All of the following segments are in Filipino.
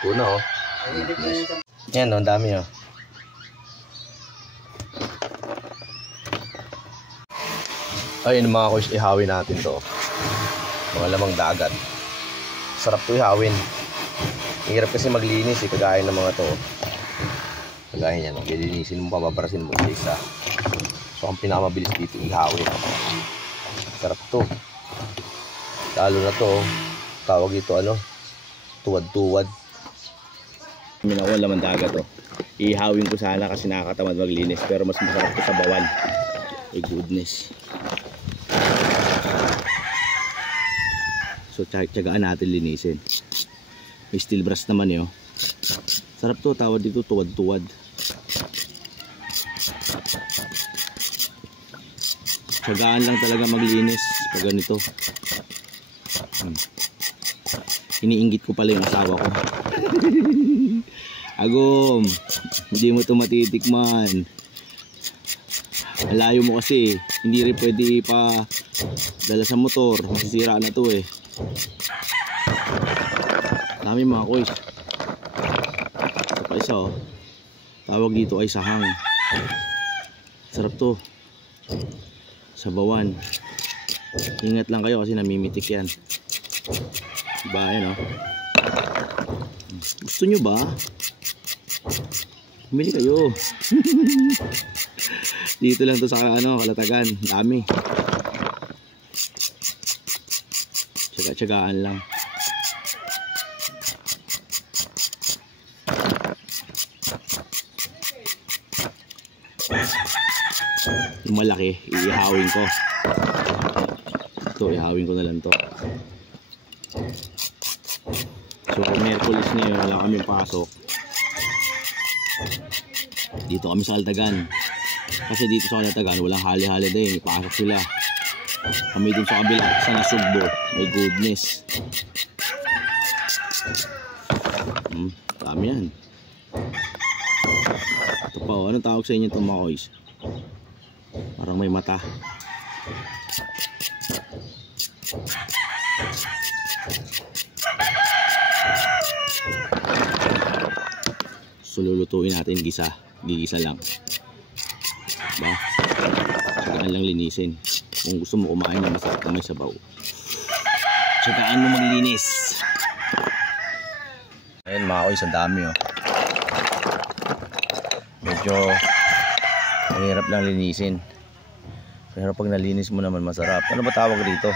Luto na oh. Yan oh, ang dami oh. Ayun mga kuys, ihawin natin to. Mga lamang dagat. Sarap to ihawin. Hirap kasi maglinis eh, kagaya ng mga to. Kagaya niyan, lilinisin mo, papaparasin mo isa. So ang pinakamabilis dito ihawin. Sarap to. Lalo na to, tawag ito ano, tuwad-tuwad. Minawa laman dagat to. Ihawin ko sana kasi nakakatamad maglinis, pero mas masarap to sa bawal. My goodness. So tsagaan natin linisin. May steel brass naman eh oh. Sarap to, tawag dito tuwad-tuwad. Tsagaan lang talaga maglinis pag ganito. Iniinggit ko pala yung asawa ko. Agom, hindi mo ito matitikman. Malayo mo kasi, hindi rin pwede pa dala sa motor, masisira na to eh. Dami mga kuys. Ito pa isa oh. Tawag dito ay sahang. Sarap to. Sabawan. Ingat lang kayo kasi namimitik yan. Diba yan oh. Gusto nyo ba? Bumili kayo. Dito lang to sa ano, Kalatagan. Dami. Tsaga-tsagaan lang. Yung malaki, iihawin ko. Ito, ihawin ko na lang to. So, Merkulis ngayon, wala kaming pasok. Dito kami sa Kalatagan. Kasi dito sa Kalatagan, walang hali-hali din. Ipasok sila. Kami dun sa kabila, sa Nasugbo. My goodness. Dami yan. Ito pa, oh. Anong tawag sa inyo itong mga kuys? Parang may mata. So lulutuin natin gigisa lang. Diba? Tsagaan lang linisin. Kung gusto mo kumain na masarap na may sabaw, tsagaan mo maglinis. Ayun mga kuys, ang dami oh. Medyo mahirap lang linisin. Pero pag nalinis mo naman masarap. Ano ba tawag dito?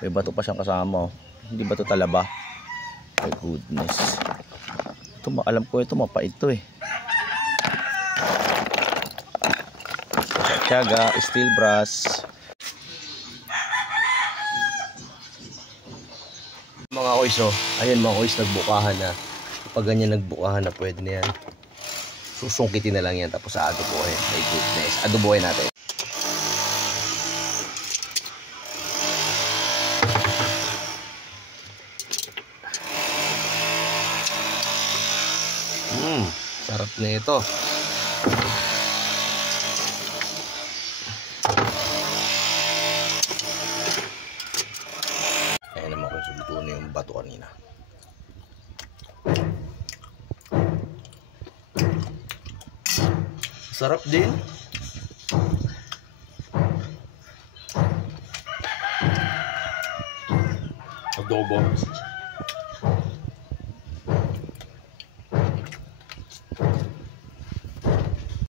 May bato pa siyang kasama oh. Hindi ba ito talaba? My goodness. Ito, alam ko ito mapait to eh. Tsaga, steel brass. Mga kuys oh. Ayun mga kuys, nagbukahan na. Kapag ganyan nagbukahan na, pwede na yan. Susungkitin na lang yan tapos sa adobohin. My goodness. Adobohin natin. Sarap na ito. Ayan naman kung suluto na yung bato kanina. Sarap din. Adobo.